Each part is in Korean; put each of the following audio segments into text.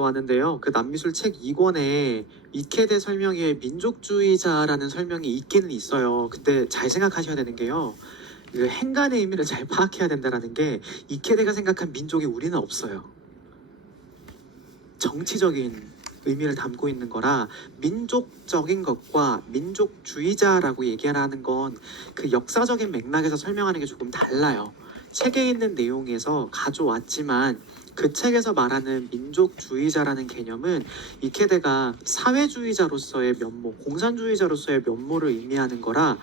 왔는데요. 그 남미술 책 2권에 이케데 설명에 민족주의자라는 설명이 있기는 있어요. 근데 잘 생각하셔야 되는 게요. 그 행간의 의미를 잘 파악해야 된다는 게 이케데가 생각한 민족이 우리는 없어요. 정치적인 의미를 담고 있는 거라 민족적인 것과 민족주의자라고 얘기하는 건 그 역사적인 맥락에서 설명하는 게 조금 달라요. 책에 있는 내용에서 가져왔지만 그 책에서 말하는 민족주의자라는 개념은 이케데가 사회주의자로서의 면모, 공산주의자로서의 면모를 의미하는 거라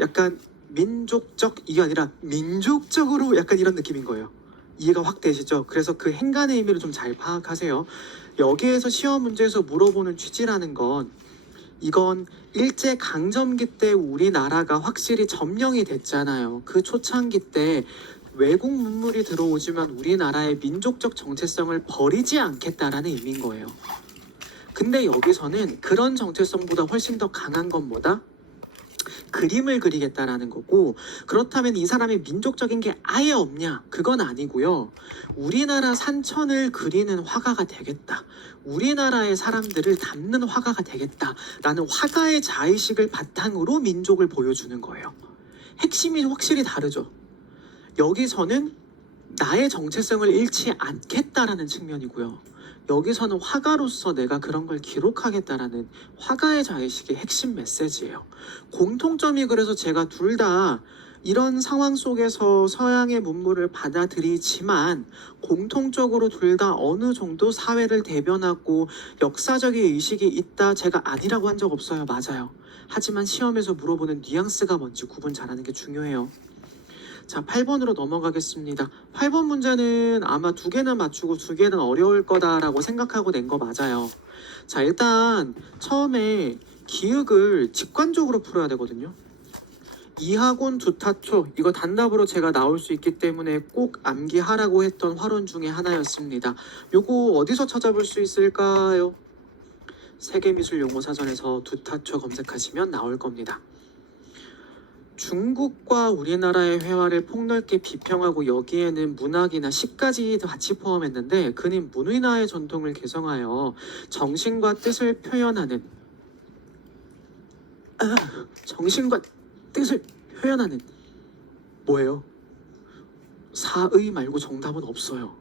약간 민족적 이게 아니라 민족적으로 약간 이런 느낌인 거예요. 이해가 확 되시죠? 그래서 그 행간의 의미를 좀 잘 파악하세요. 여기에서 시험 문제에서 물어보는 취지라는 건 이건 일제 강점기 때 우리나라가 확실히 점령이 됐잖아요. 그 초창기 때 외국 문물이 들어오지만 우리나라의 민족적 정체성을 버리지 않겠다라는 의미인 거예요. 근데 여기서는 그런 정체성보다 훨씬 더 강한 건 뭐다? 그림을 그리겠다라는 거고, 그렇다면 이 사람이 민족적인 게 아예 없냐? 그건 아니고요. 우리나라 산천을 그리는 화가가 되겠다. 우리나라의 사람들을 담는 화가가 되겠다라는 화가의 자의식을 바탕으로 민족을 보여주는 거예요. 핵심이 확실히 다르죠. 여기서는 나의 정체성을 잃지 않겠다라는 측면이고요. 여기서는 화가로서 내가 그런 걸 기록하겠다라는 화가의 자의식의 핵심 메시지예요. 공통점이 그래서 제가 둘 다 이런 상황 속에서 서양의 문물을 받아들이지만 공통적으로 둘 다 어느 정도 사회를 대변하고 역사적인 의식이 있다 제가 아니라고 한 적 없어요. 맞아요. 하지만 시험에서 물어보는 뉘앙스가 뭔지 구분 잘하는 게 중요해요. 자, 8번으로 넘어가겠습니다. 8번 문제는 아마 2개는 맞추고 2개는 어려울 거다라고 생각하고 낸 거 맞아요. 자, 일단 처음에 기역을 직관적으로 풀어야 되거든요. 이하곤 두타초, 이거 단답으로 제가 나올 수 있기 때문에 꼭 암기하라고 했던 화론 중에 하나였습니다. 요거 어디서 찾아볼 수 있을까요? 세계미술용어사전에서 두타초 검색하시면 나올 겁니다. 중국과 우리나라의 회화를 폭넓게 비평하고 여기에는 문학이나 시까지 같이 포함했는데 그는 문의나의 전통을 개성하여 정신과 뜻을 표현하는 정신과 뜻을 표현하는 뭐예요? 사의 말고 정답은 없어요.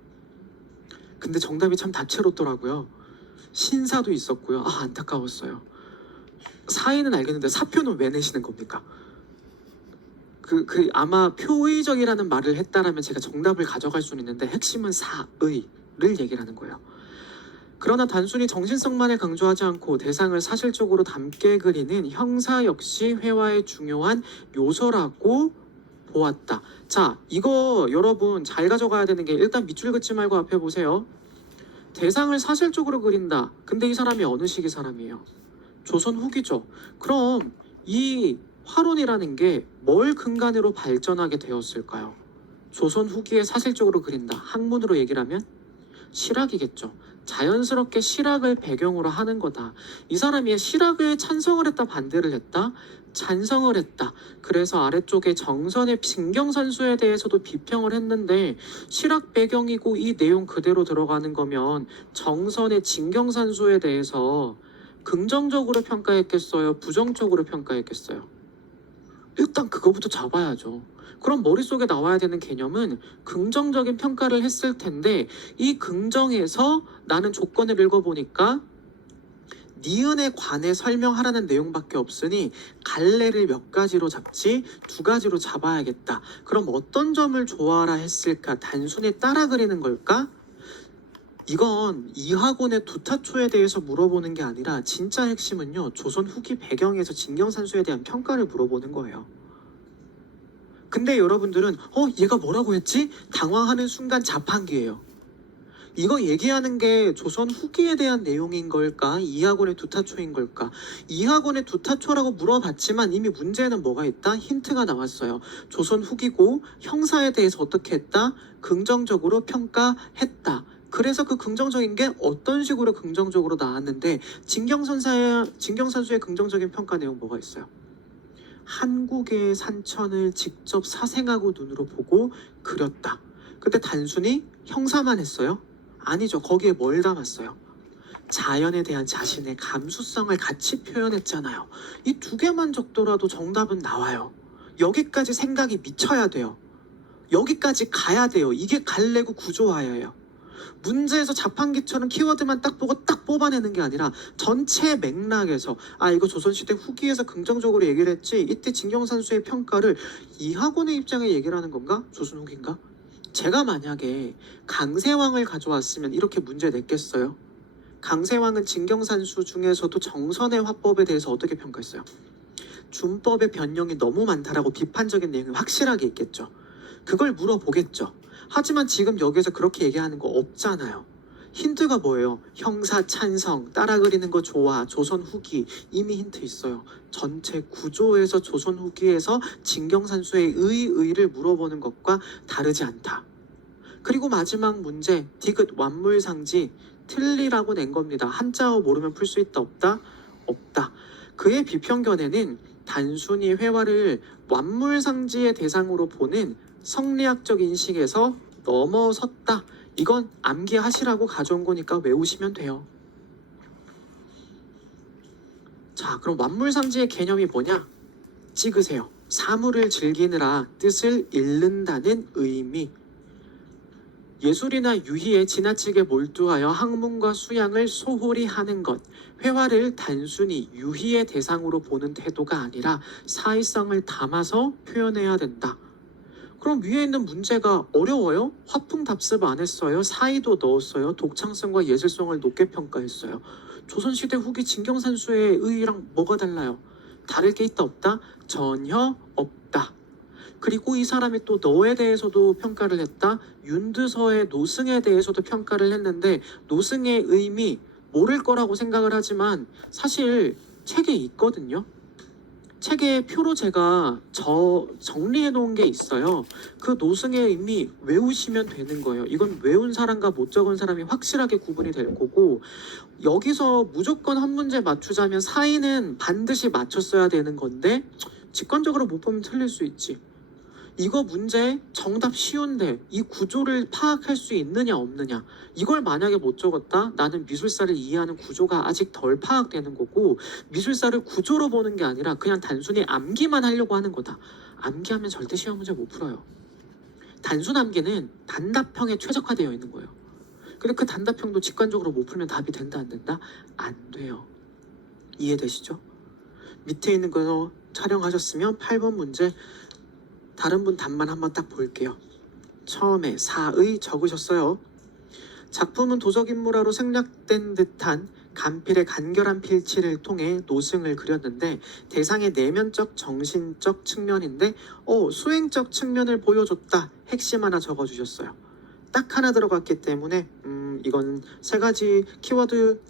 근데 정답이 참 다채롭더라고요. 신사도 있었고요. 안타까웠어요. 사의는 알겠는데 사표는 왜 내시는 겁니까? 아마 표의적이라는 말을 했다라면 제가 정답을 가져갈 수는 있는데 핵심은 사의를 얘기를 하는 거예요. 그러나 단순히 정신성만을 강조하지 않고 대상을 사실적으로 담게 그리는 형사 역시 회화의 중요한 요소라고 보았다. 자, 이거 여러분 잘 가져가야 되는 게 일단 밑줄 긋지 말고 앞에 보세요. 대상을 사실적으로 그린다. 근데 이 사람이 어느 시기 사람이에요? 조선 후기죠. 그럼 이 화론이라는 게 뭘 근간으로 발전하게 되었을까요? 조선 후기에 사실적으로 그린다. 학문으로 얘기를 하면 실학이겠죠. 자연스럽게 실학을 배경으로 하는 거다. 이 사람이 실학을 찬성을 했다, 반대를 했다? 찬성을 했다. 그래서 아래쪽에 정선의 진경산수에 대해서도 비평을 했는데 실학 배경이고 이 내용 그대로 들어가는 거면 정선의 진경산수에 대해서 긍정적으로 평가했겠어요? 부정적으로 평가했겠어요? 일단 그거부터 잡아야죠. 그럼 머릿속에 나와야 되는 개념은 긍정적인 평가를 했을 텐데 이 긍정에서 나는 조건을 읽어보니까 니은에 관해 설명하라는 내용밖에 없으니 갈래를 몇 가지로 잡지 2가지로 잡아야겠다. 그럼 어떤 점을 좋아하라 했을까? 단순히 따라 그리는 걸까? 이건 이하곤의 두타초에 대해서 물어보는 게 아니라 진짜 핵심은요. 조선 후기 배경에서 진경산수에 대한 평가를 물어보는 거예요. 근데 여러분들은 얘가 뭐라고 했지? 당황하는 순간 자판기예요. 이거 얘기하는 게 조선 후기에 대한 내용인 걸까? 이하곤의 두타초인 걸까? 이하곤의 두타초라고 물어봤지만 이미 문제에는 뭐가 있다? 힌트가 나왔어요. 조선 후기고 형사에 대해서 어떻게 했다? 긍정적으로 평가했다. 그래서 그 긍정적인 게 어떤 식으로 긍정적으로 나왔는데 진경산수의 긍정적인 평가 내용 뭐가 있어요? 한국의 산천을 직접 사생하고 눈으로 보고 그렸다. 근데 단순히 형사만 했어요? 아니죠. 거기에 뭘 담았어요? 자연에 대한 자신의 감수성을 같이 표현했잖아요. 이 두 개만 적더라도 정답은 나와요. 여기까지 생각이 미쳐야 돼요. 여기까지 가야 돼요. 이게 갈래고 구조화예요. 문제에서 자판기처럼 키워드만 딱 보고 딱 뽑아내는 게 아니라 전체 맥락에서 이거 조선시대 후기에서 긍정적으로 얘기를 했지, 이때 진경산수의 평가를 이학원의 입장에 얘기를 하는 건가? 조선 후기인가? 제가 만약에 강세왕을 가져왔으면 이렇게 문제 냈겠어요? 강세왕은 진경산수 중에서도 정선의 화법에 대해서 어떻게 평가했어요? 준법의 변형이 너무 많다라고 비판적인 내용이 확실하게 있겠죠. 그걸 물어보겠죠. 하지만 지금 여기서 그렇게 얘기하는 거 없잖아요. 힌트가 뭐예요? 형사 찬성, 따라 그리는 거 좋아, 조선 후기. 이미 힌트 있어요. 전체 구조에서 조선 후기에서 진경산수의 의를 물어보는 것과 다르지 않다. 그리고 마지막 문제, 디귿 완물상지 틀리라고 낸 겁니다. 한자어 모르면 풀 수 있다 없다? 없다. 그의 비평견에는 단순히 회화를 완물상지의 대상으로 보는 성리학적 인식에서 넘어섰다. 이건 암기하시라고 가져온 거니까 외우시면 돼요. 자, 그럼 완물상지의 개념이 뭐냐? 찍으세요. 사물을 즐기느라 뜻을 잃는다는 의미. 예술이나 유희에 지나치게 몰두하여 학문과 수양을 소홀히 하는 것. 회화를 단순히 유희의 대상으로 보는 태도가 아니라 사의성을 담아서 표현해야 된다. 그럼 위에 있는 문제가 어려워요? 화풍 답습 안 했어요? 사의도 넣었어요? 독창성과 예술성을 높게 평가했어요. 조선시대 후기 진경산수의 의의랑 뭐가 달라요? 다를 게 있다 없다? 전혀 없다. 그리고 이 사람이 또 너에 대해서도 평가를 했다. 윤드서의 노승에 대해서도 평가를 했는데 노승의 의미 모를 거라고 생각을 하지만 사실 책에 있거든요. 책에 표로 제가 정리해 놓은 게 있어요. 그 노승의 의미 외우시면 되는 거예요. 이건 외운 사람과 못 적은 사람이 확실하게 구분이 될 거고, 여기서 무조건 한 문제 맞추자면 사인은 반드시 맞췄어야 되는 건데 직관적으로 못 보면 틀릴 수 있지. 이거 문제 정답 쉬운데 이 구조를 파악할 수 있느냐 없느냐, 이걸 만약에 못 적었다? 나는 미술사를 이해하는 구조가 아직 덜 파악되는 거고, 미술사를 구조로 보는 게 아니라 그냥 단순히 암기만 하려고 하는 거다. 암기하면 절대 시험 문제 못 풀어요. 단순 암기는 단답형에 최적화되어 있는 거예요. 근데 그 단답형도 직관적으로 못 풀면 답이 된다 안 된다? 안 돼요. 이해되시죠? 밑에 있는 거 촬영하셨으면 8번 문제 다른 분 답만 한번 딱 볼게요. 처음에 사의 적으셨어요. 작품은 도적인물화로 생략된 듯한 간필의 간결한 필치를 통해 노승을 그렸는데 대상의 내면적 정신적 측면인데 수행적 측면을 보여줬다. 핵심 하나 적어주셨어요. 딱 하나 들어갔기 때문에 이건 세 가지 키워드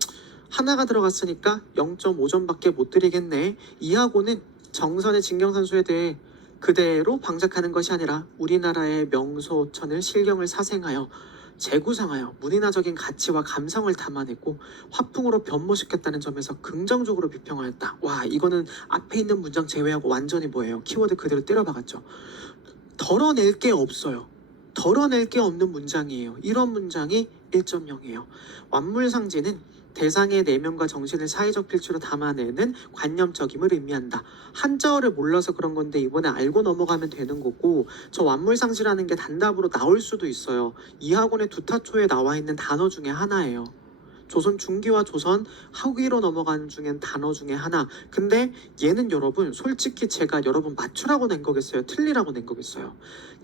하나가 들어갔으니까 0.5점밖에 못 드리겠네. 이하고는 정선의 진경산수에 대해 그대로 방작하는 것이 아니라 우리나라의 명소천을 실경을 사생하여 재구성하여 문인화적인 가치와 감성을 담아내고 화풍으로 변모시켰다는 점에서 긍정적으로 비평하였다. 와, 이거는 앞에 있는 문장 제외하고 완전히 뭐예요? 키워드 그대로 때려박았죠. 덜어낼 게 없어요. 덜어낼 게 없는 문장이에요. 이런 문장이 1.0이에요. 완물상지는 대상의 내면과 정신을 사회적 필체로 담아내는 관념적임을 의미한다. 한자어를 몰라서 그런 건데 이번에 알고 넘어가면 되는 거고, 저 완물상지라는 게 단답으로 나올 수도 있어요. 이학원의 두타초에 나와 있는 단어 중에 하나예요. 조선 중기와 조선 하기로 넘어가는 중엔 단어 중에 하나. 근데 얘는 여러분 솔직히 제가 여러분 맞추라고 낸 거겠어요? 틀리라고 낸 거겠어요?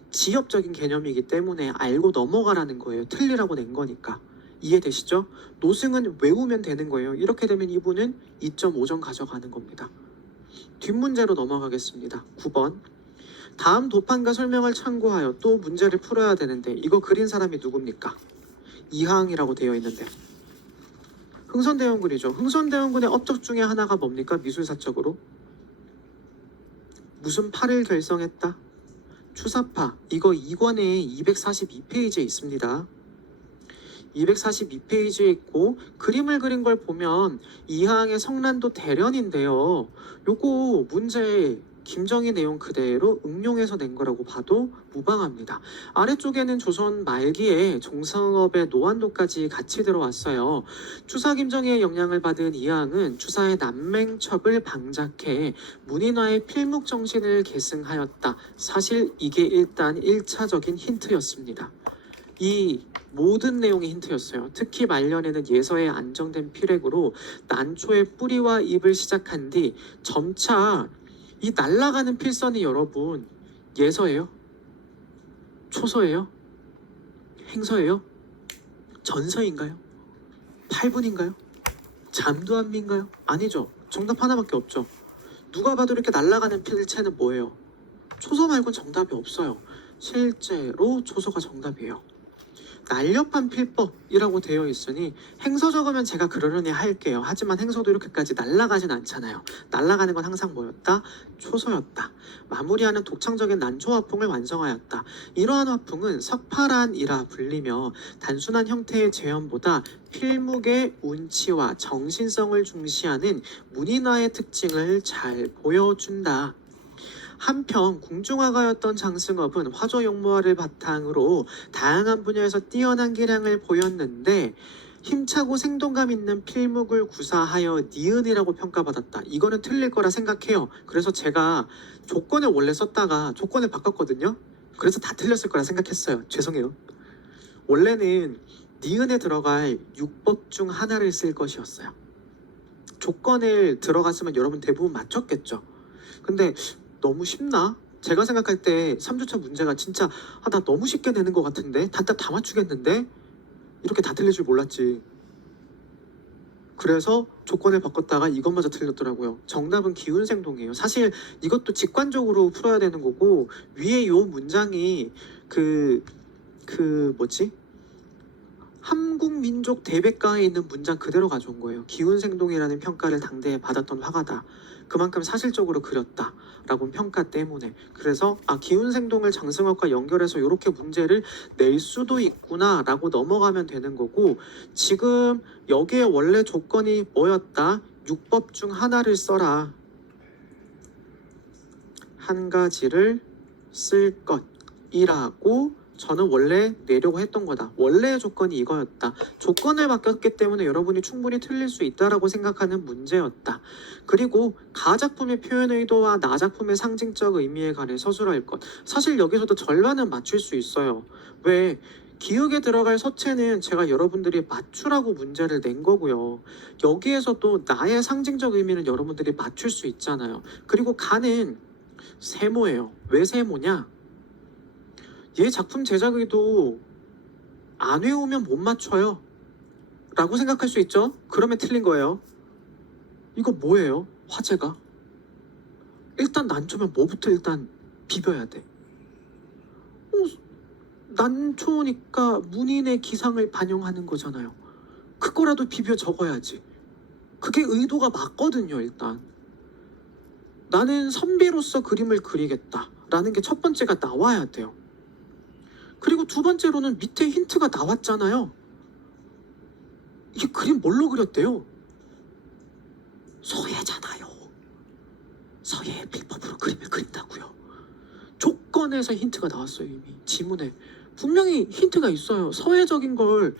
지엽적인 개념이기 때문에 알고 넘어가라는 거예요. 틀리라고 낸 거니까. 이해되시죠? 노승은 외우면 되는 거예요. 이렇게 되면 이분은 2.5점 가져가는 겁니다. 뒷문제로 넘어가겠습니다. 9번. 다음 도판과 설명을 참고하여 또 문제를 풀어야 되는데 이거 그린 사람이 누굽니까? 이항이라고 되어 있는데 흥선대원군이죠. 흥선대원군의 업적 중에 하나가 뭡니까? 미술사적으로 무슨 파를 결성했다? 추사파. 이거 2권에 242페이지에 있습니다. 242페이지에 있고 그림을 그린 걸 보면 이항의 성란도 대련인데요. 요거 문제 김정희 내용 그대로 응용해서 낸 거라고 봐도 무방합니다. 아래쪽에는 조선 말기에 종성업의 노안도까지 같이 들어왔어요. 추사 김정희의 영향을 받은 이항은 추사의 남맹첩을 방작해 문인화의 필묵 정신을 계승하였다. 사실 이게 일단 1차적인 힌트였습니다. 이 모든 내용이 힌트였어요. 특히 말년에는 예서의 안정된 필액으로 난초의 뿌리와 잎을 시작한 뒤 점차 이 날아가는 필선이 여러분 예서예요? 초서예요? 행서예요? 전서인가요? 팔분인가요? 잠두함인가요? 아니죠. 정답 하나밖에 없죠. 누가 봐도 이렇게 날아가는 필체는 뭐예요? 초서 말고는 정답이 없어요. 실제로 초서가 정답이에요. 날렵한 필법이라고 되어 있으니 행서 적으면 제가 그러려니 할게요. 하지만 행서도 이렇게까지 날아가진 않잖아요. 날아가는 건 항상 뭐였다? 초서였다. 마무리하는 독창적인 난초 화풍을 완성하였다. 이러한 화풍은 석파란이라 불리며 단순한 형태의 재현보다 필묵의 운치와 정신성을 중시하는 문인화의 특징을 잘 보여준다. 한편 궁중화가였던 장승업은 화조 용모화를 바탕으로 다양한 분야에서 뛰어난 기량을 보였는데 힘차고 생동감 있는 필묵을 구사하여 니은이라고 평가받았다. 이거는 틀릴 거라 생각해요. 그래서 제가 조건을 원래 썼다가 조건을 바꿨거든요. 그래서 다 틀렸을 거라 생각했어요. 죄송해요. 원래는 니은에 들어갈 육법 중 하나를 쓸 것이었어요. 조건을 들어갔으면 여러분 대부분 맞췄겠죠. 근데 너무 쉽나? 제가 생각할 때 3주차 문제가 진짜 나 너무 쉽게 내는 것 같은데 다 맞추겠는데 이렇게 다 틀릴 줄 몰랐지. 그래서 조건을 바꿨다가 이것마저 틀렸더라고요. 정답은 기운생동이에요. 사실 이것도 직관적으로 풀어야 되는 거고 위에 요 문장이 뭐지? 함국민족 대백가에 있는 문장 그대로 가져온 거예요. 기운생동이라는 평가를 당대에 받았던 화가다. 그만큼 사실적으로 그렸다 라고 평가 때문에. 그래서 기운생동을 장승업과 연결해서 이렇게 문제를 낼 수도 있구나 라고 넘어가면 되는 거고, 지금 여기에 원래 조건이 뭐였다? 육법 중 하나를 써라. 한 가지를 쓸 것이라고 저는 원래 내려고 했던 거다. 원래의 조건이 이거였다. 조건을 바뀌었기 때문에 여러분이 충분히 틀릴 수 있다라고 생각하는 문제였다. 그리고 가 작품의 표현 의도와 나 작품의 상징적 의미에 관해 서술할 것. 사실 여기서도 절반은 맞출 수 있어요. 왜? 기역에 들어갈 서체는 제가 여러분들이 맞추라고 문제를 낸 거고요. 여기에서 또 나의 상징적 의미는 여러분들이 맞출 수 있잖아요. 그리고 가는 세모예요. 왜 세모냐? 얘 작품 제작 의도 안 외우면 못 맞춰요 라고 생각할 수 있죠? 그러면 틀린 거예요. 이거 뭐예요? 화제가 일단 난초면 뭐부터 일단 비벼야 돼? 난초니까 문인의 기상을 반영하는 거잖아요. 그거라도 비벼 적어야지. 그게 의도가 맞거든요. 일단 나는 선비로서 그림을 그리겠다 라는 게 첫 번째가 나와야 돼요. 그리고 두 번째로는 밑에 힌트가 나왔잖아요. 이게 그림 뭘로 그렸대요? 서예잖아요. 서예의 필법으로 그림을 그린다고요. 조건에서 힌트가 나왔어요. 이미 지문에 분명히 힌트가 있어요. 서예적인 걸,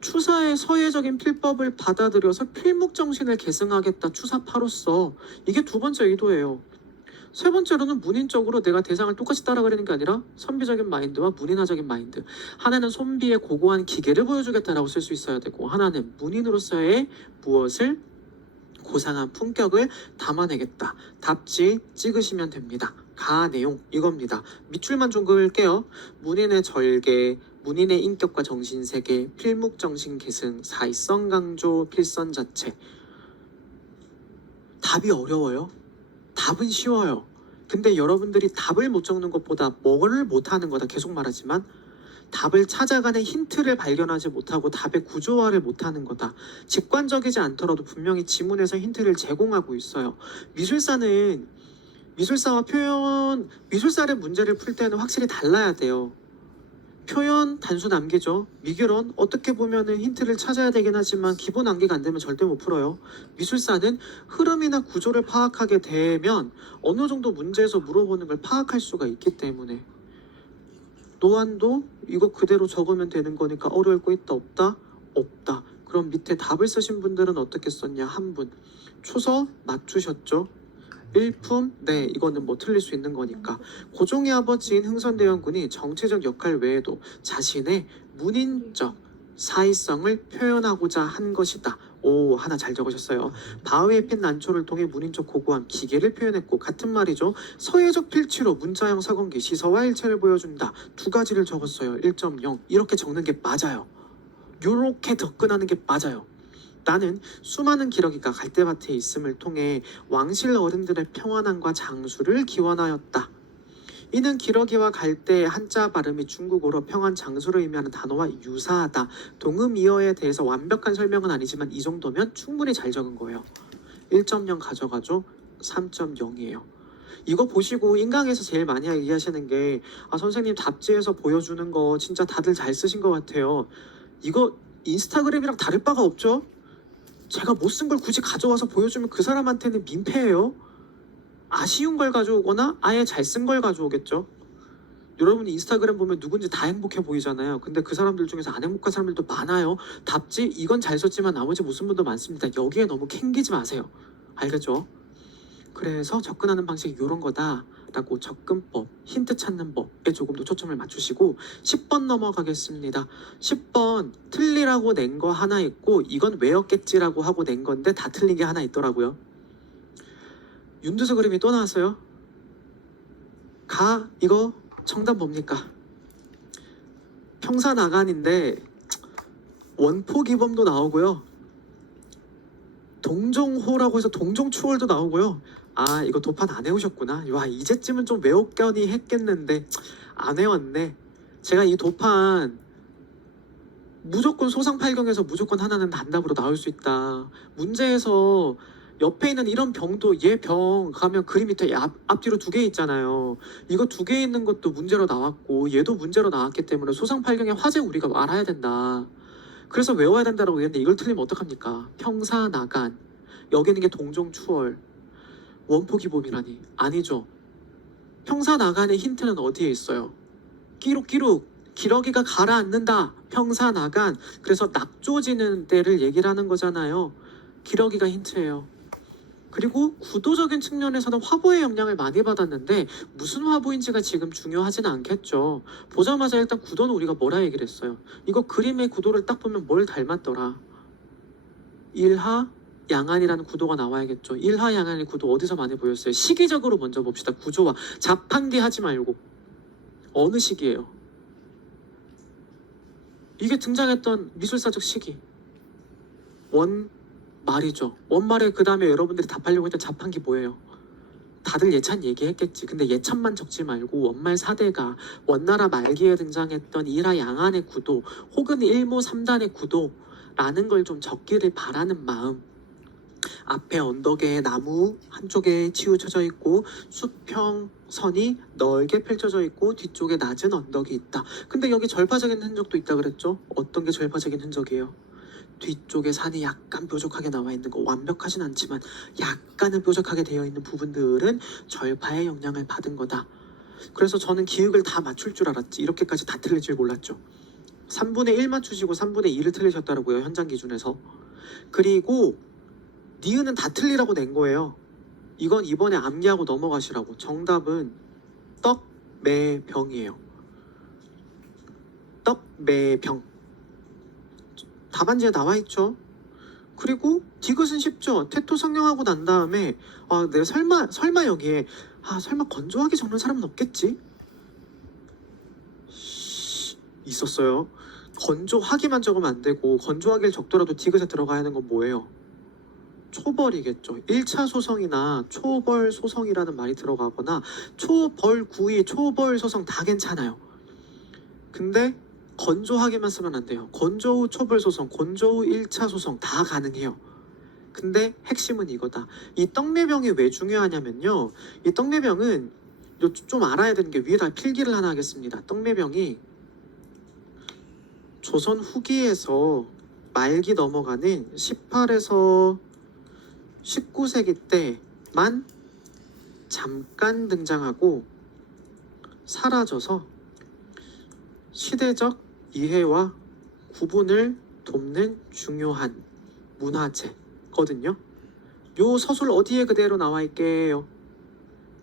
추사의 서예적인 필법을 받아들여서 필묵 정신을 계승하겠다. 추사파로서. 이게 두 번째 의도예요. 세 번째로는 문인적으로 내가 대상을 똑같이 따라 그리는 게 아니라 선비적인 마인드와 문인화적인 마인드. 하나는 선비의 고고한 기계를 보여주겠다라고 쓸 수 있어야 되고, 하나는 문인으로서의 무엇을 고상한 품격을 담아내겠다. 답지 찍으시면 됩니다. 가 내용 이겁니다. 밑줄만 좀 그을게요. 문인의 절개, 문인의 인격과 정신세계, 필묵정신 계승, 사이성 강조, 필선 자체. 답이 어려워요? 답은 쉬워요. 근데 여러분들이 답을 못 적는 것보다 뭐를 못하는 거다 계속 말하지만, 답을 찾아가는 힌트를 발견하지 못하고 답의 구조화를 못하는 거다. 직관적이지 않더라도 분명히 지문에서 힌트를 제공하고 있어요. 미술사는 미술사와 표현, 미술사의 문제를 풀 때는 확실히 달라야 돼요. 표현 단수 남기죠. 미결은 어떻게 보면은 힌트를 찾아야 되긴 하지만 기본 암기가 안 되면 절대 못 풀어요. 미술사는 흐름이나 구조를 파악하게 되면 어느 정도 문제에서 물어보는 걸 파악할 수가 있기 때문에 노안도 이거 그대로 적으면 되는 거니까 어려울 거 있다 없다? 없다. 그럼 밑에 답을 쓰신 분들은 어떻게 썼냐? 한 분. 초서 맞추셨죠? 일품, 네, 이거는 뭐 틀릴 수 있는 거니까. 고종의 아버지인 흥선대원군이 정치적 역할 외에도 자신의 문인적 사의성을 표현하고자 한 것이다. 오, 하나 잘 적으셨어요. 바위에 핀 난초를 통해 문인적 고고함, 기계를 표현했고 같은 말이죠. 서예적 필치로 문자형 사건기, 시서와 일체를 보여준다. 두 가지를 적었어요. 1.0 이렇게 적는 게 맞아요. 요렇게 접근하는 게 맞아요. 나는 수많은 기러기가 갈대밭에 있음을 통해 왕실 어른들의 평안함과 장수를 기원하였다. 이는 기러기와 갈대의 한자 발음이 중국어로 평안 장수를 의미하는 단어와 유사하다. 동음이어에 대해서 완벽한 설명은 아니지만 이 정도면 충분히 잘 적은 거예요. 1.0 가져가죠. 3.0이에요. 이거 보시고 인강에서 제일 많이 얘기하시는 게 선생님 답지에서 보여주는 거 진짜 다들 잘 쓰신 것 같아요. 이거 인스타그램이랑 다를 바가 없죠? 제가 못 쓴 걸 굳이 가져와서 보여주면 그 사람한테는 민폐예요. 아쉬운 걸 가져오거나 아예 잘 쓴 걸 가져오겠죠. 여러분이 인스타그램 보면 누군지 다 행복해 보이잖아요. 근데 그 사람들 중에서 안 행복한 사람들도 많아요. 답지 이건 잘 썼지만 나머지 못 쓴 분도 많습니다. 여기에 너무 캥기지 마세요. 알겠죠? 그래서 접근하는 방식이 이런 거다라고 접근법, 힌트 찾는 법에 조금 더 초점을 맞추시고 10번 넘어가겠습니다. 10번 틀리라고 낸 거 하나 있고 이건 왜였겠지라고 하고 낸 건데 다 틀린 게 하나 있더라고요. 윤두수 그림이 또 나왔어요. 이거 정답 뭡니까? 평사나간인데 원포기범도 나오고요. 동정호라고 해서 동정추월도 나오고요. 이거 도판 안 해오셨구나. 와, 이제쯤은 좀 외웠겨니 했겠는데 안 해왔네. 제가 이 도판 무조건 소상팔경에서 무조건 하나는 단답으로 나올 수 있다. 문제에서 옆에 있는 이런 병도 얘 병 가면 그림 밑에 앞뒤로 두 개 있잖아요. 이거 두 개 있는 것도 문제로 나왔고 얘도 문제로 나왔기 때문에 소상팔경의 화제 우리가 알아야 된다. 그래서 외워야 된다라고 했는데 이걸 틀리면 어떡합니까? 평사나간. 여기 있는 게 동정추월. 원포기범이라니. 아니죠. 평사나간의 힌트는 어디에 있어요? 끼룩끼룩. 기러기가 가라앉는다. 평사나간. 그래서 낙조지는 때를 얘기를 하는 거잖아요. 기러기가 힌트예요. 그리고 구도적인 측면에서는 화보의 영향을 많이 받았는데 무슨 화보인지가 지금 중요하지는 않겠죠. 보자마자 일단 구도는 우리가 뭐라 얘기를 했어요. 이거 그림의 구도를 딱 보면 뭘 닮았더라. 일하 양안이라는 구도가 나와야겠죠. 일하 양안의 구도 어디서 많이 보였어요? 시기적으로 먼저 봅시다. 구조와 자판기 하지 말고 어느 시기예요? 이게 등장했던 미술사적 시기 원말이죠. 원말에 그 다음에 여러분들이 답하려고 했던 자판기 뭐예요? 다들 예찬 얘기했겠지. 근데 예찬만 적지 말고 원말 4대가 원나라 말기에 등장했던 일하 양안의 구도 혹은 일모 3단의 구도라는 걸 좀 적기를 바라는 마음. 앞에 언덕에 나무 한쪽에 치우쳐져 있고 수평선이 넓게 펼쳐져 있고 뒤쪽에 낮은 언덕이 있다. 근데 여기 절파적인 흔적도 있다 그랬죠? 어떤 게 절파적인 흔적이에요? 뒤쪽에 산이 약간 뾰족하게 나와 있는 거, 완벽하진 않지만 약간은 뾰족하게 되어 있는 부분들은 절파의 영향을 받은 거다. 그래서 저는 기획을 다 맞출 줄 알았지 이렇게까지 다 틀릴 줄 몰랐죠. 3분의 1 맞추시고 3분의 2를 틀리셨더라고요, 현장 기준에서. 그리고 니은은 다 틀리라고 낸 거예요. 이건 이번에 암기하고 넘어가시라고. 정답은 떡매병이에요. 떡매병. 답안지에 나와 있죠. 그리고 디귿은 쉽죠. 태토 성형하고 난 다음에 내가 설마 여기에 설마 건조하게 적는 사람은 없겠지? 있었어요. 건조하기만 적으면 안 되고 건조하기를 적더라도 디귿에 들어가야 하는 건 뭐예요? 초벌이겠죠. 1차 소성이나 초벌 소성이라는 말이 들어가거나 초벌구이, 초벌 소성 다 괜찮아요. 근데 건조하게만 쓰면 안 돼요. 건조 후 초벌 소성, 건조 후 1차 소성 다 가능해요. 근데 핵심은 이거다. 이 떡매병이 왜 중요하냐면요. 이 떡매병은 좀 알아야 되는 게 위에다 필기를 하나 하겠습니다. 떡매병이 조선 후기에서 말기 넘어가는 18에서 19세기 때만 잠깐 등장하고 사라져서 시대적 이해와 구분을 돕는 중요한 문화재거든요. 요 서술 어디에 그대로 나와 있게요?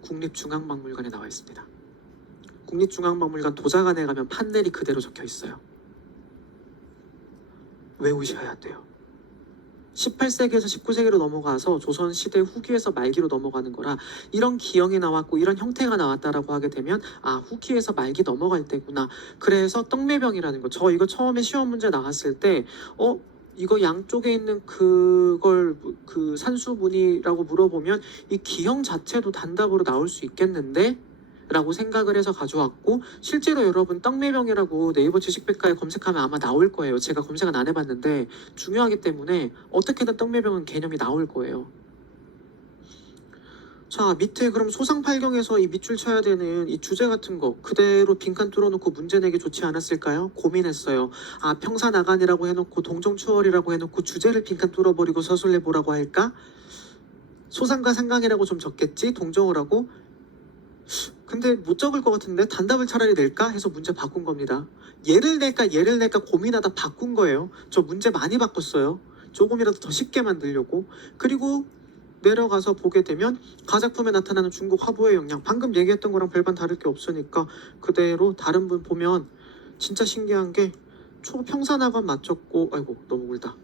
국립중앙박물관에 나와 있습니다. 국립중앙박물관 도자관에 가면 판넬이 그대로 적혀 있어요. 외우셔야 돼요. 18세기에서 19세기로 넘어가서 조선시대 후기에서 말기로 넘어가는 거라 이런 기형이 나왔고 이런 형태가 나왔다라고 하게 되면 아 후기에서 말기 넘어갈 때구나. 그래서 떡매병이라는 거. 저 이거 처음에 시험 문제 나왔을 때 이거 양쪽에 있는 그걸 그 산수문이라고 물어보면 이 기형 자체도 단답으로 나올 수 있겠는데? 라고 생각을 해서 가져왔고 실제로 여러분 떡매병이라고 네이버 지식백과에 검색하면 아마 나올 거예요. 제가 검색은 안 해봤는데 중요하기 때문에 어떻게든 떡매병은 개념이 나올 거예요. 자 밑에 그럼 소상팔경에서 이 밑줄 쳐야 되는 이 주제 같은 거 그대로 빈칸 뚫어놓고 문제 내기 좋지 않았을까요? 고민했어요. 아 평사나간이라고 해놓고 동정추월이라고 해놓고 주제를 빈칸 뚫어버리고 서술 내보라고 할까? 소상과 상강이라고 좀 적겠지? 동정을 하고 근데 못 적을 것 같은데 단답을 차라리 낼까 해서 문제 바꾼 겁니다. 얘를 낼까 고민하다 바꾼 거예요. 저 문제 많이 바꿨어요. 조금이라도 더 쉽게 만들려고. 그리고 내려가서 보게 되면 가작품에 나타나는 중국 화보의 영향 방금 얘기했던 거랑 별반 다를 게 없으니까 그대로 다른 분 보면 진짜 신기한 게 평사나간 맞췄고 아이고 너무 울다.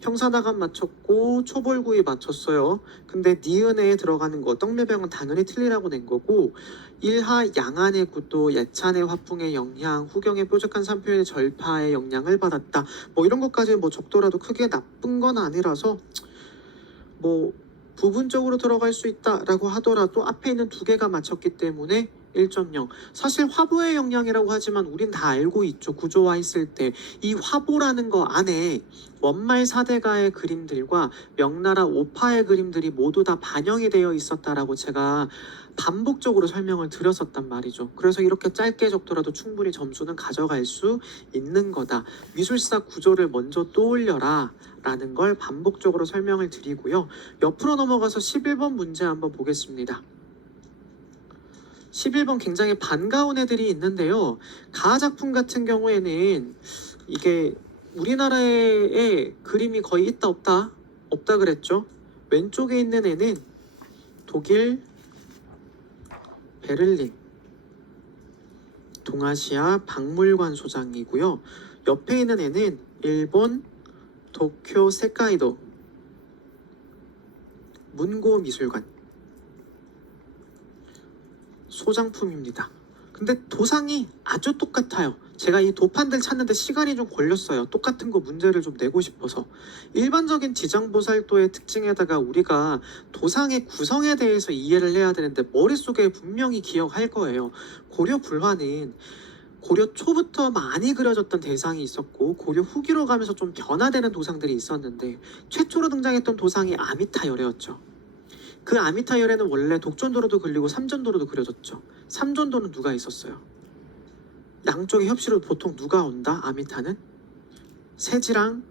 평사나간 맞췄고 초벌구이 맞췄어요. 근데 니은에 들어가는 거 떡매병은 당연히 틀리라고 낸 거고 일하 양안의 구도 예찬의 화풍의 영향 후경의 뾰족한 산표의 절파의 영향을 받았다. 뭐 이런 것까지 뭐 적더라도 크게 나쁜 건 아니라서 뭐 부분적으로 들어갈 수 있다라고 하더라도 앞에 있는 두 개가 맞췄기 때문에 1.0 사실 화보의 영향이라고 하지만 우린 다 알고 있죠. 구조화했을 때 이 화보라는 거 안에 원말 사대가의 그림들과 명나라 오파의 그림들이 모두 다 반영이 되어 있었다라고 제가 반복적으로 설명을 드렸었단 말이죠. 그래서 이렇게 짧게 적더라도 충분히 점수는 가져갈 수 있는 거다. 미술사 구조를 먼저 떠올려라 라는 걸 반복적으로 설명을 드리고요. 옆으로 넘어가서 11번 문제 한번 보겠습니다. 11번 굉장히 반가운 애들이 있는데요. 가작품 같은 경우에는 이게 우리나라에 그림이 거의 있다 없다? 없다 그랬죠. 왼쪽에 있는 애는 독일 베를린 동아시아 박물관 소장이고요. 옆에 있는 애는 일본 도쿄 홋카이도 문고미술관 소장품입니다. 근데 도상이 아주 똑같아요. 제가 이 도판들 찾는데 시간이 좀 걸렸어요. 똑같은 거 문제를 좀 내고 싶어서. 일반적인 지장보살도의 특징에다가 우리가 도상의 구성에 대해서 이해를 해야 되는데 머릿속에 분명히 기억할 거예요. 고려 불화는 고려 초부터 많이 그려졌던 대상이 있었고 고려 후기로 가면서 좀 변화되는 도상들이 있었는데 최초로 등장했던 도상이 아미타열애였죠. 그 아미타열애는 원래 독전도로도 그리고 삼전도로도 그려졌죠. 삼전도는 누가 있었어요? 양쪽의 협시로 보통 누가 온다? 아미타는? 세지랑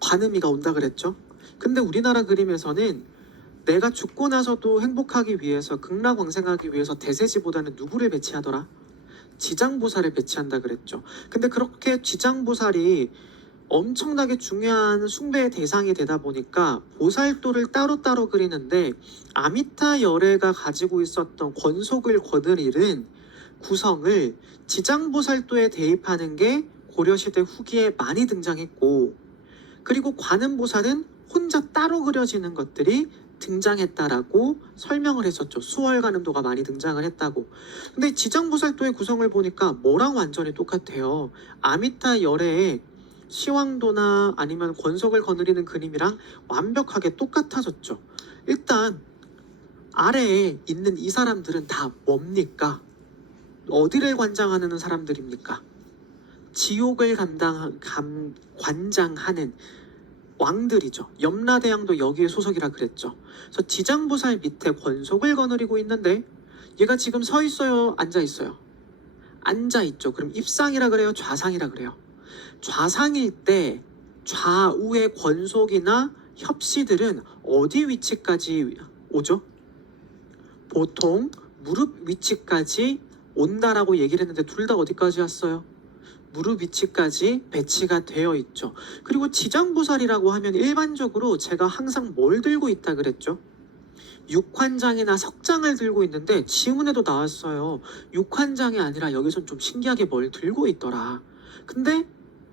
관음이가 온다 그랬죠. 근데 우리나라 그림에서는 내가 죽고 나서도 행복하기 위해서 극락왕생하기 위해서 대세지보다는 누구를 배치하더라? 지장보살을 배치한다 그랬죠. 근데 그렇게 지장보살이 엄청나게 중요한 숭배의 대상이 되다 보니까 보살도를 따로따로 그리는데 아미타 열애가 가지고 있었던 권속을 거느리는 구성을 지장보살도에 대입하는 게 고려시대 후기에 많이 등장했고 그리고 관음보살은 혼자 따로 그려지는 것들이 등장했다라고 설명을 했었죠. 수월관음도가 많이 등장을 했다고. 근데 지장보살도의 구성을 보니까 뭐랑 완전히 똑같아요. 아미타 열애의 시황도나 아니면 권속을 거느리는 그림이랑 완벽하게 똑같아졌죠. 일단 아래에 있는 이 사람들은 다 뭡니까? 어디를 관장하는 사람들입니까? 지옥을 관장하는 왕들이죠. 염라대왕도 여기에 소속이라 그랬죠. 그래서 지장보살 밑에 권속을 거느리고 있는데 얘가 지금 서 있어요? 앉아 있어요? 앉아 있죠. 그럼 입상이라 그래요? 좌상이라 그래요? 좌상일 때 좌우의 권속이나 협시들은 어디 위치까지 오죠? 보통 무릎 위치까지 온다라고 얘기를 했는데 둘 다 어디까지 왔어요? 무릎 위치까지 배치가 되어 있죠. 그리고 지장보살이라고 하면 일반적으로 제가 항상 뭘 들고 있다 그랬죠? 육환장이나 석장을 들고 있는데 지문에도 나왔어요. 육환장이 아니라 여기선 좀 신기하게 뭘 들고 있더라. 근데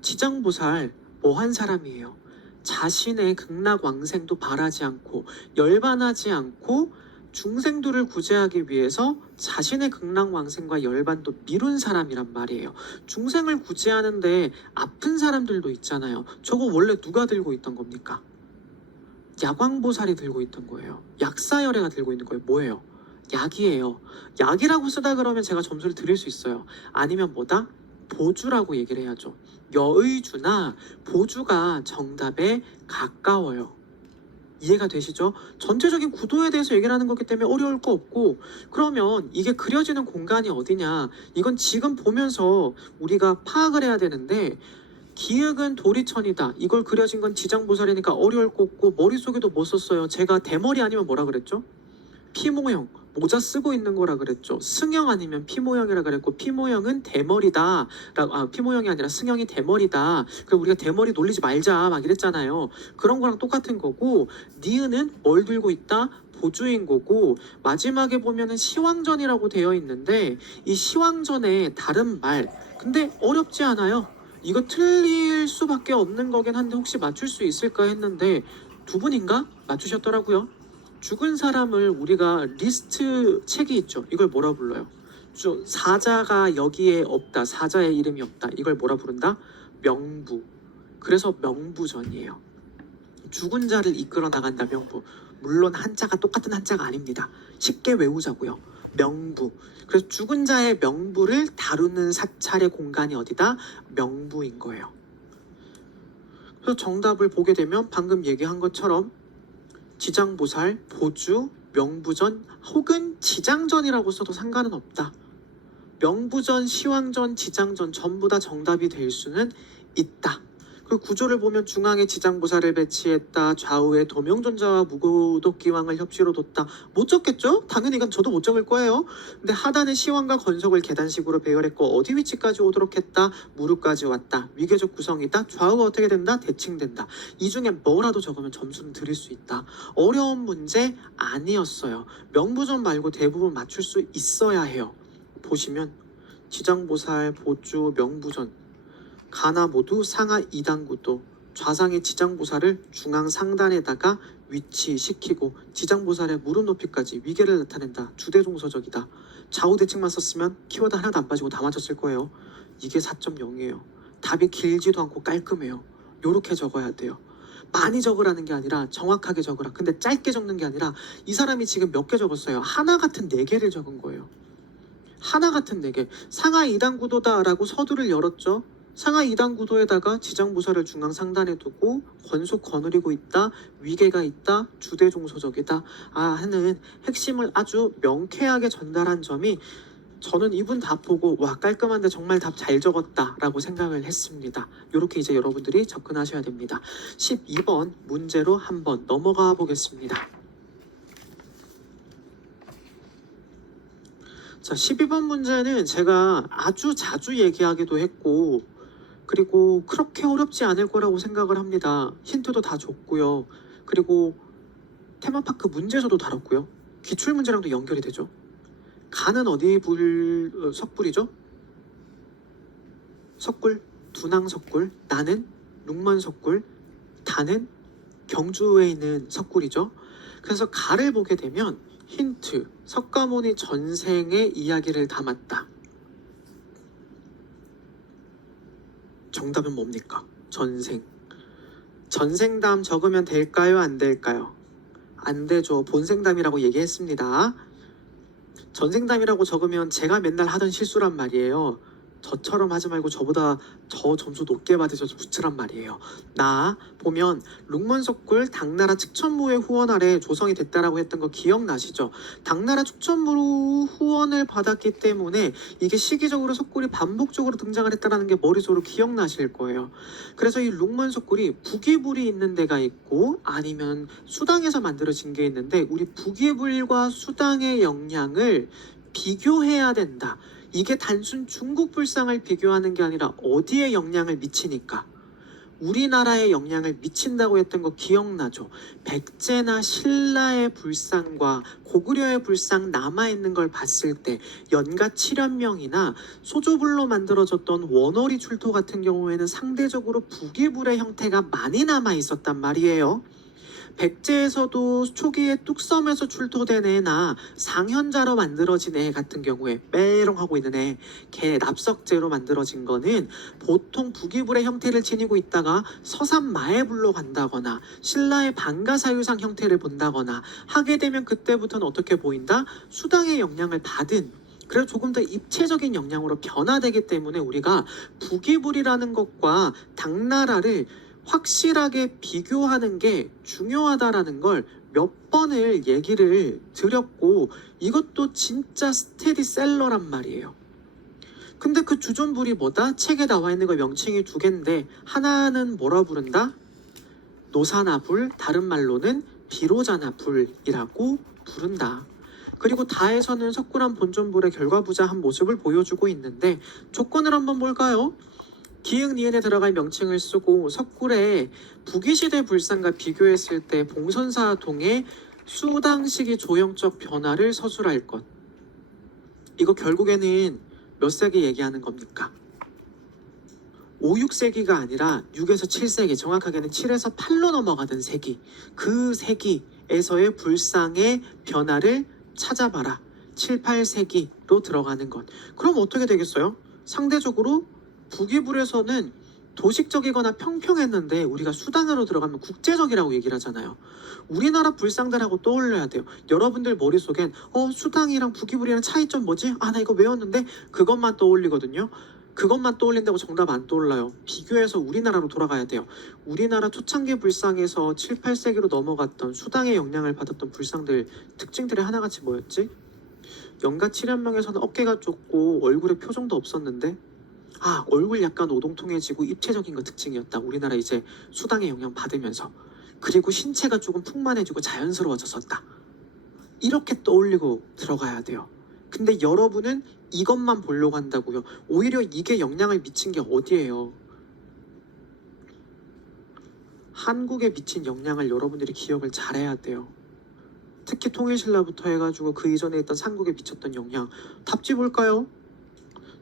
지장보살 뭐 한 사람이에요? 자신의 극락왕생도 바라지 않고 열반하지 않고 중생도를 구제하기 위해서 자신의 극락왕생과 열반도 미룬 사람이란 말이에요. 중생을 구제하는데 아픈 사람들도 있잖아요. 저거 원래 누가 들고 있던 겁니까? 야광보살이 들고 있던 거예요. 약사열애가 들고 있는 거예요. 뭐예요? 약이에요. 약이라고 쓰다 그러면 제가 점수를 드릴 수 있어요. 아니면 뭐다? 보주라고 얘기를 해야죠. 여의주나 보주가 정답에 가까워요. 이해가 되시죠? 전체적인 구도에 대해서 얘기를 하는 거기 때문에 어려울 거 없고, 그러면 이게 그려지는 공간이 어디냐? 이건 지금 보면서 우리가 파악을 해야 되는데, 기역은 도리천이다. 이걸 그려진 건 지장보살이니까 어려울 거 없고 머릿속에도 못 썼어요. 제가 대머리 아니면 뭐라 그랬죠? 피모형. 모자 쓰고 있는 거라 그랬죠. 승형 아니면 피모형이라 그랬고, 피모형은 대머리다. 피모형이 아니라 승형이 대머리다. 그럼 우리가 대머리 놀리지 말자 막 이랬잖아요. 그런 거랑 똑같은 거고, 니은은 뭘 들고 있다? 보주인 거고, 마지막에 보면은 시황전이라고 되어 있는데 이 시황전의 다른 말, 근데 어렵지 않아요. 이거 틀릴 수밖에 없는 거긴 한데 혹시 맞출 수 있을까 했는데 두 분인가 맞추셨더라고요. 죽은 사람을 우리가 리스트 책이 있죠. 이걸 뭐라 불러요? 사자가 여기에 없다. 사자의 이름이 없다. 이걸 뭐라 부른다? 명부. 그래서 명부전이에요. 죽은 자를 이끌어 나간다. 명부. 물론 한자가 똑같은 한자가 아닙니다. 쉽게 외우자고요. 명부. 그래서 죽은 자의 명부를 다루는 사찰의 공간이 어디다? 명부인 거예요. 그래서 정답을 보게 되면 방금 얘기한 것처럼 지장보살, 보주, 명부전 혹은 지장전이라고 써도 상관은 없다. 명부전, 시황전, 지장전 전부 다 정답이 될 수는 있다. 그 구조를 보면 중앙에 지장보살을 배치했다. 좌우에 도명존자와 무고독기왕을 협시로 뒀다. 못 적겠죠? 당연히 이건 저도 못 적을 거예요. 근데 하단에 시황과 건석을 계단식으로 배열했고 어디 위치까지 오도록 했다. 무릎까지 왔다. 위계적 구성이다. 좌우가 어떻게 된다? 대칭된다. 이 중에 뭐라도 적으면 점수는 드릴 수 있다. 어려운 문제 아니었어요. 명부전 말고 대부분 맞출 수 있어야 해요. 보시면 지장보살, 보주, 명부전 가나 모두 상하 2단 구도, 좌상의 지장보살을 중앙 상단에다가 위치시키고 지장보살의 무릎 높이까지 위계를 나타낸다. 주대종서적이다. 좌우 대칭만 썼으면 키워드 하나도 안 빠지고 다 맞췄을 거예요. 이게 4.0이에요. 답이 길지도 않고 깔끔해요. 요렇게 적어야 돼요. 많이 적으라는 게 아니라 정확하게 적으라. 근데 짧게 적는 게 아니라 이 사람이 지금 몇 개 적었어요? 하나 같은 4개를 적은 거예요. 하나 같은 4개. 상하 2단 구도다라고 서두를 열었죠. 상하 2단 구도에다가 지장보살을 중앙 상단에 두고 권속 거느리고 있다. 위계가 있다. 주대종소적이다. 하는 핵심을 아주 명쾌하게 전달한 점이 저는 이분 답 보고 와 깔끔한데 정말 답 잘 적었다 라고 생각을 했습니다. 이렇게 이제 여러분들이 접근하셔야 됩니다. 12번 문제로 한번 넘어가 보겠습니다. 자, 12번 문제는 제가 아주 자주 얘기하기도 했고 그리고 그렇게 어렵지 않을 거라고 생각을 합니다. 힌트도 다 줬고요. 그리고 테마파크 문제서도 다뤘고요. 기출문제랑도 연결이 되죠. 가는 어디 석불이죠? 석굴, 둔항 석굴, 나는 룩먼 석굴, 다는 경주에 있는 석굴이죠. 그래서 가를 보게 되면 힌트, 석가모니 전생의 이야기를 담았다. 정답은 뭡니까? 전생. 전생담 적으면 될까요? 안 될까요? 안 되죠. 본생담이라고 얘기했습니다. 전생담이라고 적으면 제가 맨날 하던 실수란 말이에요. 저처럼 하지 말고 저보다 저 점수 높게 받으셔서 붙으란 말이에요. 나 보면 룩먼석굴 당나라 측천무의 후원 아래 조성이 됐다라고 했던 거 기억나시죠? 당나라 측천무 후원을 받았기 때문에 이게 시기적으로 석굴이 반복적으로 등장을 했다는 게 머릿속으로 기억나실 거예요. 그래서 이 룩먼석굴이 부기불이 있는 데가 있고 아니면 수당에서 만들어진 게 있는데 우리 부기불과 수당의 영향을 비교해야 된다. 이게 단순 중국 불상을 비교하는 게 아니라 어디에 영향을 미치니까 우리나라에 영향을 미친다고 했던 거 기억나죠? 백제나 신라의 불상과 고구려의 불상 남아있는 걸 봤을 때 연가 7연명이나 소조불로 만들어졌던 원월이 출토 같은 경우에는 상대적으로 부기불의 형태가 많이 남아있었단 말이에요. 백제에서도 초기에 뚝섬에서 출토된 애나 상현자로 만들어진 애 같은 경우에 빼롱하고 있는 애, 개 납석제로 만들어진 거는 보통 부기불의 형태를 지니고 있다가 서산 마애불로 간다거나 신라의 반가사유상 형태를 본다거나 하게 되면 그때부터는 어떻게 보인다? 수당의 영향을 받은 그래서 조금 더 입체적인 영향으로 변화되기 때문에 우리가 부기불이라는 것과 당나라를 확실하게 비교하는 게 중요하다라는 걸 몇 번을 얘기를 드렸고 이것도 진짜 스테디셀러란 말이에요. 근데 그 주존불이 뭐다? 책에 나와 있는 거 명칭이 두 개인데 하나는 뭐라 부른다? 노사나불, 다른 말로는 비로자나불이라고 부른다. 그리고 다에서는 석굴암 본존불의 결과부자한 모습을 보여주고 있는데 조건을 한번 볼까요? 기흥 니은에 들어갈 명칭을 쓰고 석굴의 부기시대 불상과 비교했을 때 봉선사동의 수당시기 조형적 변화를 서술할 것. 이거 결국에는 몇 세기 얘기하는 겁니까? 5, 6세기가 아니라 6에서 7세기, 정확하게는 7에서 8로 넘어가던 세기. 그 세기에서의 불상의 변화를 찾아봐라. 7, 8세기로 들어가는 것. 그럼 어떻게 되겠어요? 상대적으로 부기불에서는 도식적이거나 평평했는데 우리가 수당으로 들어가면 국제적이라고 얘기를 하잖아요. 우리나라 불상들하고 떠올려야 돼요. 여러분들 머릿속엔 수당이랑 부기불이랑 차이점 뭐지? 나 이거 외웠는데 그것만 떠올리거든요. 그것만 떠올린다고 정답 안 떠올라요. 비교해서 우리나라로 돌아가야 돼요. 우리나라 초창기 불상에서 7, 8세기로 넘어갔던 수당의 영향을 받았던 불상들 특징들이 하나같이 뭐였지? 연가 7연명에서는 어깨가 좁고 얼굴에 표정도 없었는데 얼굴 약간 오동통해지고 입체적인 거 특징이었다. 우리나라 이제 수당의 영향 받으면서. 그리고 신체가 조금 풍만해지고 자연스러워졌었다. 이렇게 떠올리고 들어가야 돼요. 근데 여러분은 이것만 보려고 한다고요. 오히려 이게 영향을 미친 게 어디예요? 한국에 미친 영향을 여러분들이 기억을 잘해야 돼요. 특히 통일신라부터 해가지고 그 이전에 있던 삼국에 미쳤던 영향. 답지 볼까요?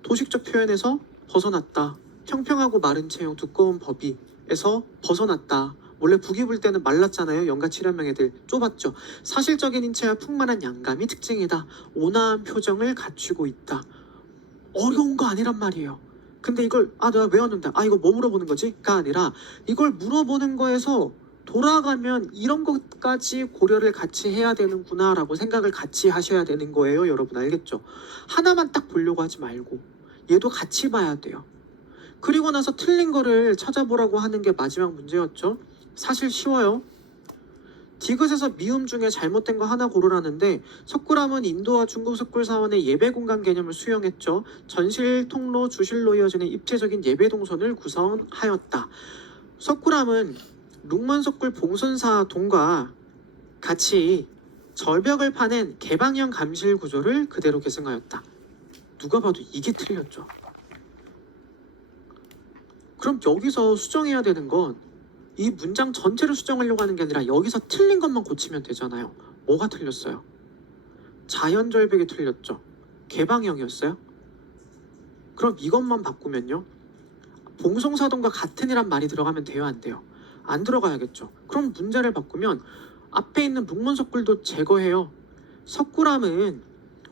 도식적 표현에서 벗어났다. 평평하고 마른 체형 두꺼운 법이에서 벗어났다. 원래 부기불 때는 말랐잖아요. 연가 7연명 애들 좁았죠. 사실적인 인체와 풍만한 양감이 특징이다. 온화한 표정을 갖추고 있다. 어려운 거 아니란 말이에요. 근데 이걸 내가 외웠는데 이거 뭐 물어보는 거지?가 아니라 이걸 물어보는 거에서 돌아가면 이런 것까지 고려를 같이 해야 되는구나 라고 생각을 같이 하셔야 되는 거예요. 여러분 알겠죠? 하나만 딱 보려고 하지 말고 얘도 같이 봐야 돼요. 그리고 나서 틀린 거를 찾아보라고 하는 게 마지막 문제였죠. 사실 쉬워요. 디귿에서 미음 중에 잘못된 거 하나 고르라는데 석굴암은 인도와 중국 석굴 사원의 예배 공간 개념을 수용했죠. 전실, 통로, 주실로 이어지는 입체적인 예배 동선을 구성하였다. 석굴암은 룩먼석굴 봉선사동과 같이 절벽을 파낸 개방형 감실 구조를 그대로 계승하였다. 누가 봐도 이게 틀렸죠. 그럼 여기서 수정해야 되는 건 이 문장 전체를 수정하려고 하는 게 아니라 여기서 틀린 것만 고치면 되잖아요. 뭐가 틀렸어요? 자연절벽이 틀렸죠. 개방형이었어요? 그럼 이것만 바꾸면요. 봉송사동과 같은 이란 말이 들어가면 돼요, 안 돼요? 안 들어가야겠죠. 그럼 문제를 바꾸면 앞에 있는 룩먼석굴도 제거해요. 석굴암은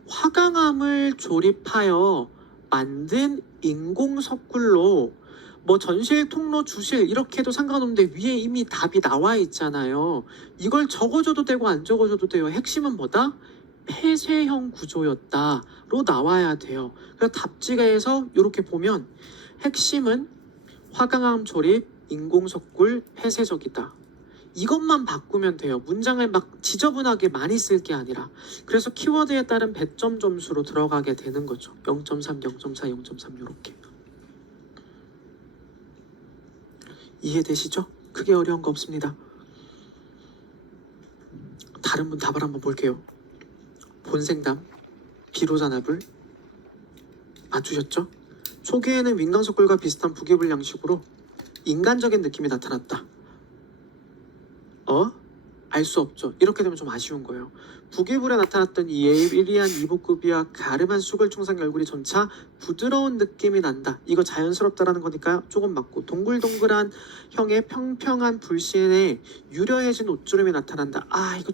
화강암을 조립하여 만든 인공석굴로 전실, 통로, 주실 이렇게 해도 상관없는데 위에 이미 답이 나와 있잖아요. 이걸 적어줘도 되고 안 적어줘도 돼요. 핵심은 뭐다? 폐쇄형 구조였다로 나와야 돼요. 그래서 답지가에서 이렇게 보면 핵심은 화강암 조립, 인공석굴, 폐쇄적이다. 이것만 바꾸면 돼요. 문장을 막 지저분하게 많이 쓸 게 아니라. 그래서 키워드에 따른 배점 점수로 들어가게 되는 거죠. 0.3, 0.4, 0.3 이렇게. 이해되시죠? 크게 어려운 거 없습니다. 다른 분 답을 한번 볼게요. 본생담, 비로자납을 맞추셨죠? 초기에는 윈강석굴과 비슷한 부기불 양식으로 인간적인 느낌이 나타났다. 알 수 없죠. 이렇게 되면 좀 아쉬운 거예요. 부기불에 나타났던 이 예리한 이복급이와 가름한 수글충상 얼굴이 점차 부드러운 느낌이 난다. 이거 자연스럽다라는 거니까 조금 맞고, 동글동글한 형의 평평한 불신에 유려해진 옷주름이 나타난다. 이거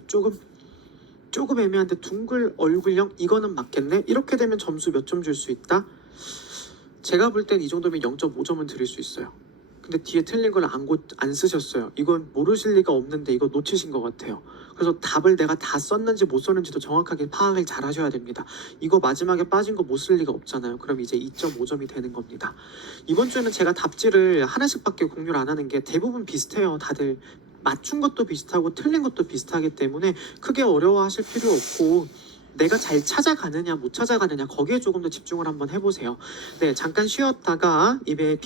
조금 애매한데 둥글 얼굴형 이거는 맞겠네. 이렇게 되면 점수 몇 점 줄 수 있다? 제가 볼 땐 이 정도면 0.5점은 드릴 수 있어요. 근데 뒤에 틀린 걸 안 쓰셨어요. 이건 모르실 리가 없는데 이거 놓치신 것 같아요. 그래서 답을 내가 다 썼는지 못 썼는지도 정확하게 파악을 잘 하셔야 됩니다. 이거 마지막에 빠진 거 못 쓸 리가 없잖아요. 그럼 이제 2.5점이 되는 겁니다. 이번 주에는 제가 답지를 하나씩밖에 공유를 안 하는 게 대부분 비슷해요. 다들 맞춘 것도 비슷하고 틀린 것도 비슷하기 때문에 크게 어려워하실 필요 없고, 내가 잘 찾아가느냐 못 찾아가느냐 거기에 조금 더 집중을 한번 해보세요. 네, 잠깐 쉬었다가 입에